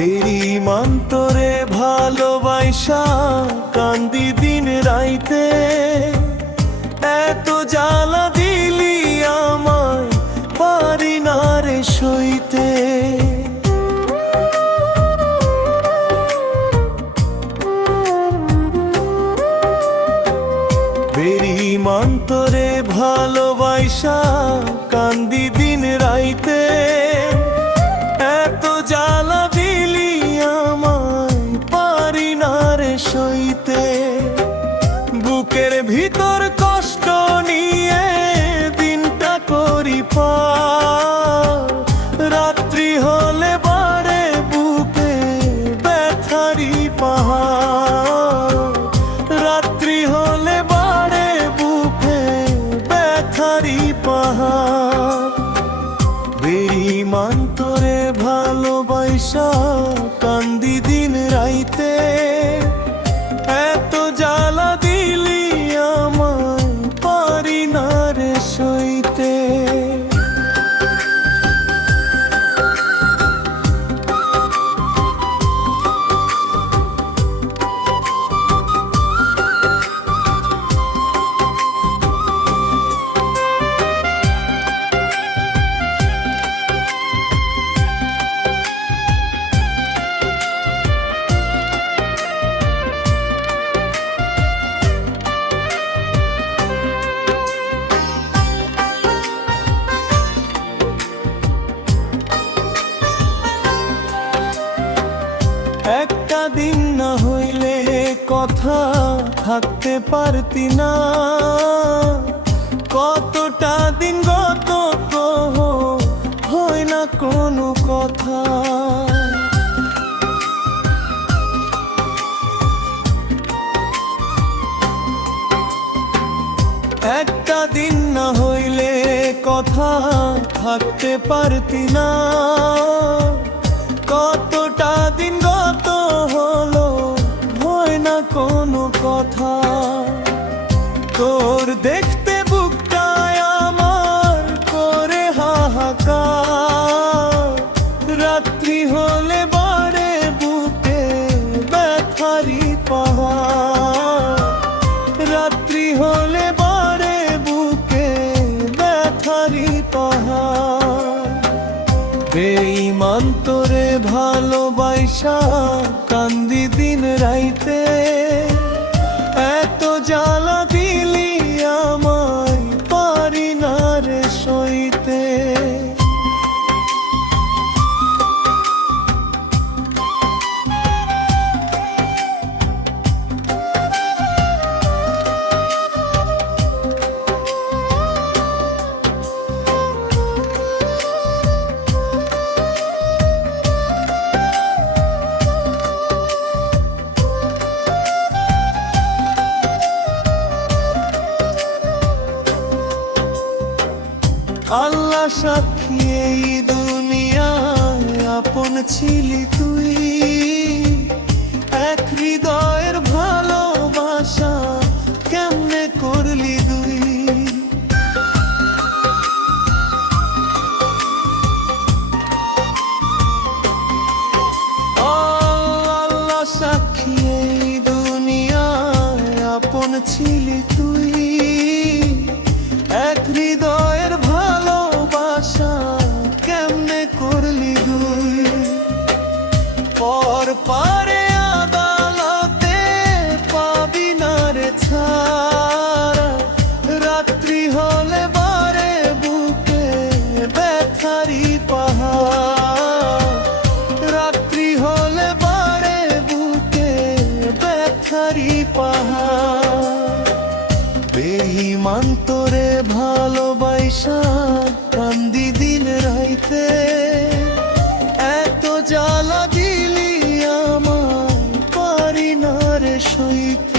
বেঈমান তোরে ভালোবাসা কান্দি দিন রাইতে, এত জ্বালা দিলি আমায় পারি না রে সইতে। বেঈমান তোরে ভালোবাসা কান্দি দিন রাইতে, এত জ্বালা দিলি আমায় পারি না রে সইতে। বুকের ভিতর কষ্ট নিয়ে দিনটা করি পার, রাত্রি হলে বাড়ে বুকে ব্যথারি পাহাড়, রাত্রি হলে বাড়ে বুকে ব্যথারি পাহাড়। বেঈমান তোরে ভালোবাসা কান্দি দিন রাইতে, এত জ্বালা দিলি আমায় পারি না রে সইতে। একটা দিন না হইলে কথা থাকতে পারতি না, কতটা দিন গত কহ হয় না কোনো কথা। একটা দিন না হইলে কথা থাকতে পারতি না, কতটা দিন গত হলো হয় না কোনো কথা। তোর দেখতে বুকটায় আমার করে হাহাকার, রাত্রি হলে বাড়ে বুকে ব্যথারি পাহাড়, রাত্রি হলে বাড়ে বুকে ব্যথারি পাহাড়। বেঈমান তোরে ভালোবাসা কান্দি দিন রাইতে, এত জ্বালা দিলি আমায় পারি না রে সইতে। আল্লাহ সাক্ষী এই দুনিয়ায় আপন ছিলি তুই, এক হৃদয়ের ভালোবাসা কেমনে করলি দুই। আল্লাহ সাক্ষী এই দুনিয়ায় আপন ছিলি তুই, এক হৃদয়ের ভালোবাসা কেমনে করলি দুই। পর পারে আদালতে পাবি না রে ছাড়া, রাত্রি হলে বাড়ে বুকে ব্যথারি পাহাড়, রাত্রি হলে বাড়ে বুকে ব্যথারি পাহাড়। বেঈমান তোরে ভালোবাসা কান্দি দিন রাইতে, এত জ্বালা দিলি আমায় পারি না রে সইতে।